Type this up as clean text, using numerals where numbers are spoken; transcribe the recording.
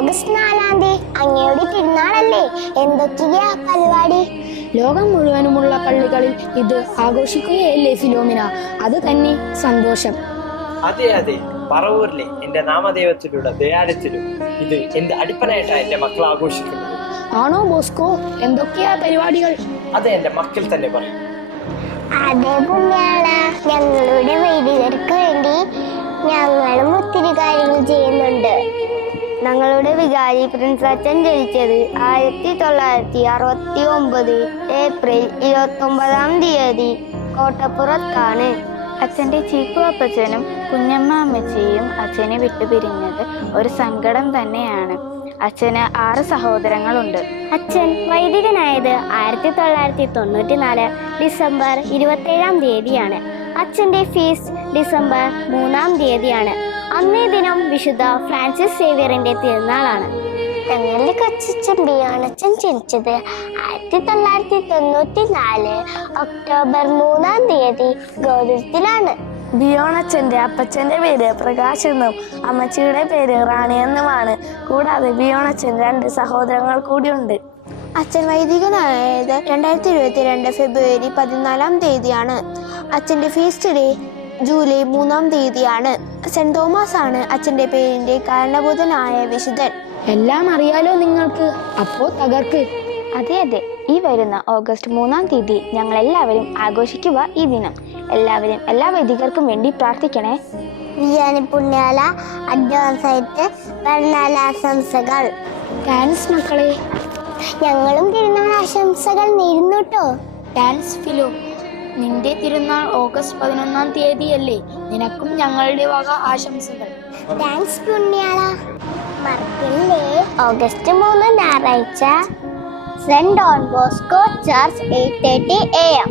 August 4-ാം തീയതി അങ്ങയുടെ തിരുനാളല്ലേ? എന്തൊക്കെയാ പരിപാടി? ലോകം മുഴുവനുമുള്ള പള്ളികളിൽ ഇത് ആഘോഷിക്കുകയല്ലേ ഫിലോമിന? അത് തന്നെ സന്തോഷം. അതെ അതെ, പറവൂരിലെ എന്റെ നാമദേവത്തിലൂടെ ദയാലത്തിലും ഇത് എന്റെ അടിപ്പനായിട്ടാണ് എന്റെ മക്കൾ ആഘോഷിക്കുന്നത്. ആണോ ബോസ്കോ? എന്തൊക്കെയാ പരിപാടികൾ? അത് എന്റെ മക്കൾ തന്നെ പറയും. അതെ പുണ്യാള, ഞങ്ങളുടെ വൈദികർക്ക് വേണ്ടി ഞങ്ങളും ഒത്തിരി കാര്യങ്ങൾ ചെയ്യുന്നുണ്ട്. ഞങ്ങളുടെ വികാരി പ്രിൻസ് അച്ഛൻ ജനിച്ചത് 1969 ഏപ്രിൽ 29-ാം തീയതി കോട്ടപ്പുറത്താണ്. അച്ഛൻ്റെ ചീക്കു അപ്പച്ചനും കുഞ്ഞമ്മ അമ്മച്ചിയും അച്ഛനെ വിട്ടുപിരിഞ്ഞത് ഒരു സങ്കടം തന്നെയാണ്. അച്ഛന് 6 സഹോദരങ്ങളുണ്ട്. അച്ഛൻ വൈദികനായത് 1994 ഡിസംബർ 27-ാം തീയതിയാണ്. അച്ഛൻ്റെ ഫീസ്റ്റ് ഡിസംബർ 3-ാം തീയതിയാണ്. അന്നേ ദിനം വിശുദ്ധ ഫ്രാൻസിസ് സേവ്യറിന്റെ തിരുനാളാണ്. ഞങ്ങളുടെ കൊച്ചച്ഛൻ ബിയോണച്ചൻ ജനിച്ചത് 1994 ഒക്ടോബർ 3-ാം തീയതി ഗോകുലത്തിലാണ്. ബിയോണച്ചന്റെ അപ്പച്ചന്റെ പേര് പ്രകാശ് എന്നും അമ്മച്ചിയുടെ പേര് റാണി എന്നുമാണ്. കൂടാതെ ബിയോണച്ചൻ 2 സഹോദരങ്ങൾ കൂടിയുണ്ട്. അച്ഛൻ വൈദികനായത് 2022 ഫെബ്രുവരി 14-ാം തീയതിയാണ്. അച്ഛൻ്റെ ഫീസ്റ്റ് ഡേ ജൂലൈ 3-ാം തീയതിയാണ്. സെന്റ് തോമസ് ആണ് അച്ഛൻ്റെ പേരിന്റെ കാരണഭൂതനായ വിശുദ്ധൻ. എല്ലാം അറിയാലോ നിങ്ങൾക്ക്, അപ്പോ തകർക്ക്. അതെ അതെ, ഈ വരുന്ന ഓഗസ്റ്റ് 3-ാം തീയതി ഞങ്ങൾ എല്ലാവരും ആഘോഷിക്കുക ഈ ദിനം. എല്ലാവരും എല്ലാ വൈദികർക്കും വേണ്ടി പ്രാർത്ഥിക്കണേ. വിയാനി പുണ്യാള അഡ്വാൻസ് ആയിട്ട് പെരുന്നാളാശംസകൾ. താങ്ക്സ് മക്കളെ. ഞങ്ങളും തിരുനാൾ ആശംസകൾ നേരുന്നുട്ടോ. Thanks Philo. നിന്റെ തിരുനാൾ ഓഗസ്റ്റ് 11-ാം തീയതിയല്ലേ? നിനക്കും ഞങ്ങളുടെ വക ആശംസകൾ. താങ്ക്സ് പുണ്യാള. മറക്കല്ലേ, ഓഗസ്റ്റ് 3 ഞായറാഴ്ച Saint Don Bosco church 8:30 AM.